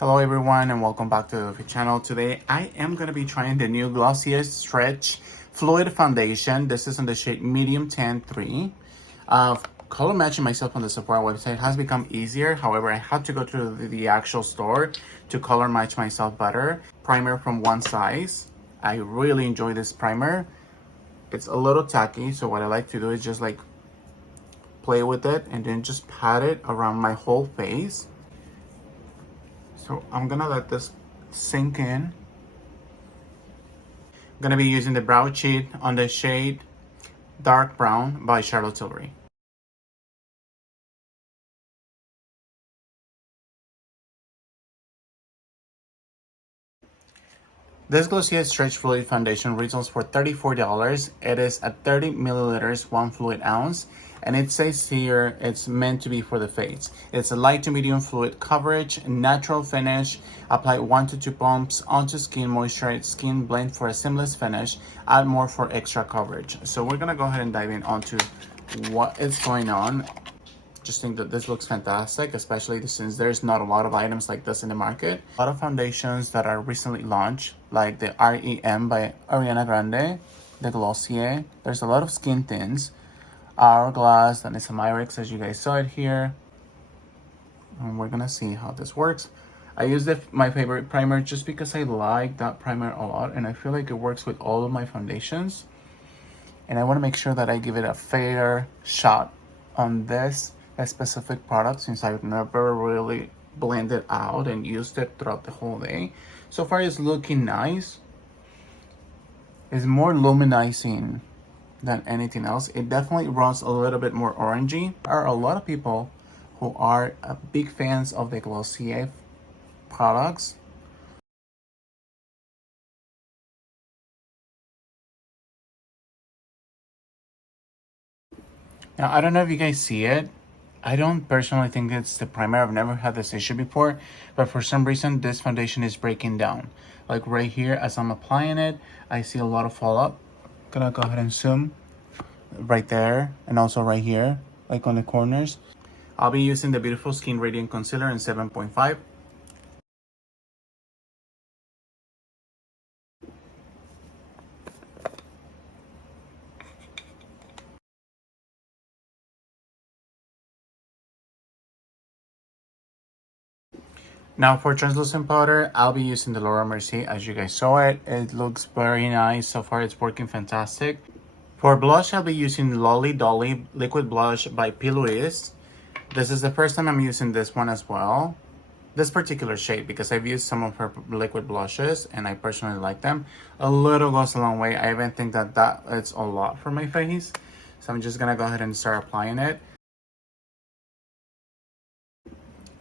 Hello everyone and welcome back to the channel. Today I am going to be trying the new Glossier Stretch Fluid Foundation. This is in the shade Medium Tan 3. Color matching myself on the Sephora website has become easier. However, I had to go to the actual store to color match myself better. Primer from One Size. I really enjoy this primer. It's a little tacky, so what I like to do is just like play with it and then just pat it around my whole face. So I'm gonna let this sink in. I'm gonna be using the brow cheat on the shade Dark Brown by Charlotte Tilbury. This Glossier Stretch Fluid Foundation retails for $34. It is a 30 milliliters, 1 fluid ounce, and it says here it's meant to be for the face. It's a light to medium fluid coverage, natural finish, apply 1 to 2 pumps onto skin, moisturize skin, blend for a seamless finish, add more for extra coverage. So we're gonna go ahead and dive in onto what is going on. Just think that this looks fantastic, especially since there's not a lot of items like this in the market. A lot of foundations that are recently launched, like the REM by Ariana Grande, the Glossier. There's a lot of skin tints, Hourglass, and it's a Myrix, as you guys saw it here. And we're gonna see how this works. I use my favorite primer just because I like that primer a lot, and I feel like it works with all of my foundations. And I want to make sure that I give it a fair shot on this specific product, since I've never really blended out and used it throughout the whole day. So far it's looking nice. It's more luminizing than anything else. It definitely runs a little bit more orangey. There are a lot of people who are big fans of the Glossier products. Now, I don't know if you guys see it. I don't personally think it's the primer. I've never had this issue before, but for some reason this foundation is breaking down. Like right here, as I'm applying it, I see a lot of fallout. Gonna go ahead and zoom right there, and also right here, like on the corners. I'll be using the Beautiful Skin Radiant Concealer in 7.5. Now for translucent powder, I'll be using the Laura Mercier. As you guys saw it, it looks very nice. So far it's working fantastic. For blush, I'll be using Lolly Dolly Liquid Blush by P. Louise. This is the first time I'm using this one as well. This particular shade, because I've used some of her liquid blushes and I personally like them. A little goes a long way. I even think that it's a lot for my face. So I'm just gonna go ahead and start applying it.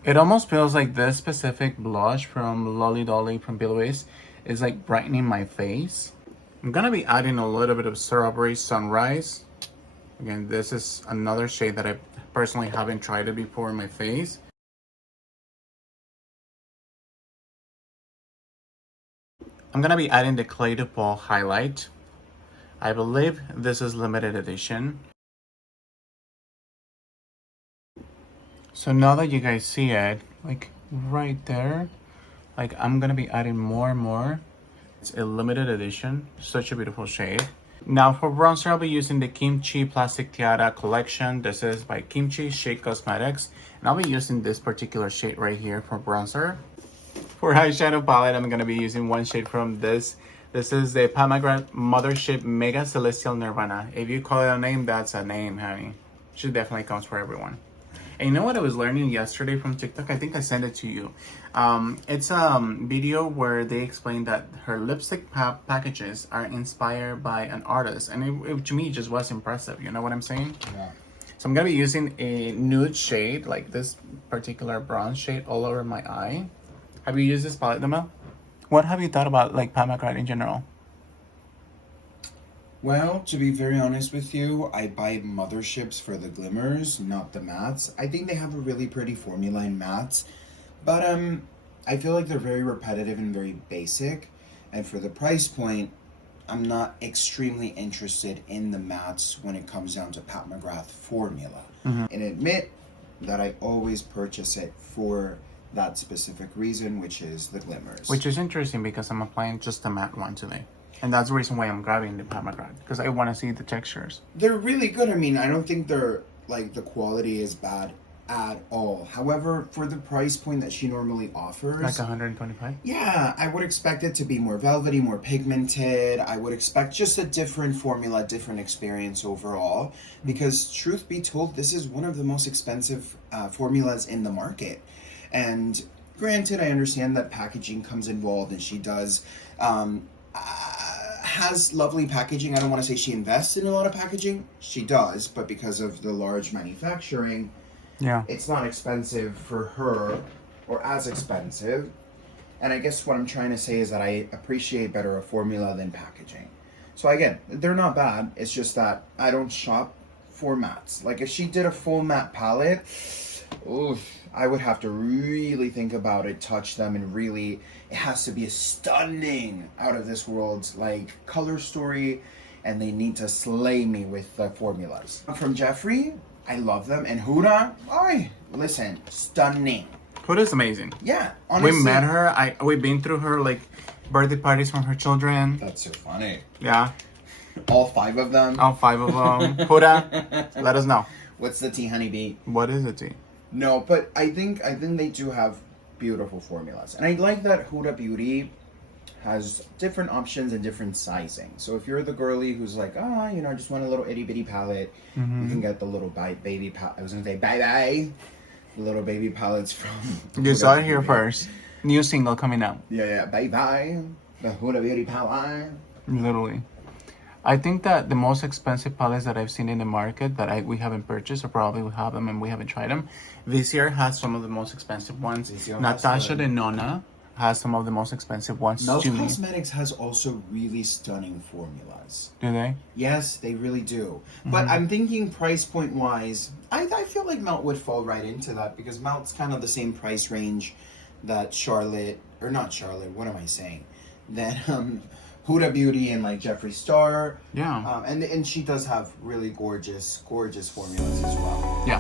It almost feels like this specific blush from Lolly Dolly from P. Louise is like brightening my face. I'm gonna be adding a little bit of Strawberry Sunrise. Again, this is another shade that I personally haven't tried it before in my face. I'm gonna be adding the Clay de Paul highlight. I believe this is limited edition. So now that you guys see it, like right there, like I'm gonna be adding more and more. It's a limited edition, such a beautiful shade. Now for bronzer, I'll be using the Kimchi Plastic Tiara collection. This is by Kimchi Shade Cosmetics. And I'll be using this particular shade right here for bronzer. For eyeshadow palette, I'm going to be using one shade from this. This is the Pat McGrath Mothership Mega Celestial Nirvana. If you call it a name, that's a name, honey. She definitely comes for everyone. And you know what I was learning yesterday from TikTok? I think I sent it to you. It's a video where they explain that her lipstick packages are inspired by an artist. And it to me, just was impressive. You know what I'm saying? Yeah. So I'm going to be using a nude shade, like this particular bronze shade, all over my eye. Have you used this palette, Demel? What have you thought about like Pat McGrath in general? Well, to be very honest with you, I buy motherships for the glimmers, not the mattes. I think they have a really pretty formula in mattes, but I feel like they're very repetitive and very basic. And for the price point, I'm not extremely interested in the mattes when it comes down to Pat McGrath formula. And admit that I always purchase it for that specific reason, which is the glimmers. Which is interesting because I'm applying just a matte one today. And that's the reason why I'm grabbing the pomegranate, because I want to see the textures. They're really good. I mean, I don't think they're, like, the quality is bad at all. However, for the price point that she normally offers, Like 125? yeah, I would expect it to be more velvety, more pigmented. I would expect just a different formula, different experience overall. Because truth be told, this is one of the most expensive formulas in the market. And granted, I understand that packaging comes involved, and she does has lovely packaging. I don't want to say she invests in a lot of packaging. She does, but because of the large manufacturing, Yeah. it's not expensive for her, or as expensive. And I guess what I'm trying to say is that I appreciate better a formula than packaging. So again, they're not bad. It's just that I don't shop for mattes. Like if she did a full matte palette, oof, I would have to really think about it, touch them, and really, it has to be a stunning, out of this world, like, color story, and they need to slay me with the formulas. From Jeffree, I love them, and Huda, listen, stunning. Huda's amazing. Yeah, honestly. We met her. We've been through her like birthday parties from her children. That's so funny. Yeah. All 5 of them. All 5 of them. Huda, let us know. What's the tea, honeybee? What is the tea? No, but I think they do have beautiful formulas. And I like that Huda Beauty has different options and different sizing. So if you're the girly who's like, I just want a little itty bitty palette, you can get the little baby palette. I was gonna say bye. The little baby palettes from You Huda saw it here Beauty. first. New single coming out. Yeah, bye. The Huda Beauty palette. Literally. I think that the most expensive palettes that I've seen in the market that we haven't purchased, or probably we have them and we haven't tried them. This year has some of the most expensive ones. Natasha Denona has some of the most expensive ones. Melt to me. Cosmetics has also really stunning formulas. Do they? Yes, they really do. But I'm thinking price point wise, I feel like Melt would fall right into that, because Melt's kind of the same price range that Charlotte, or not Charlotte, what am I saying? That Huda Beauty and like Jeffree Star. Yeah. And she does have really gorgeous formulas as well. Yeah.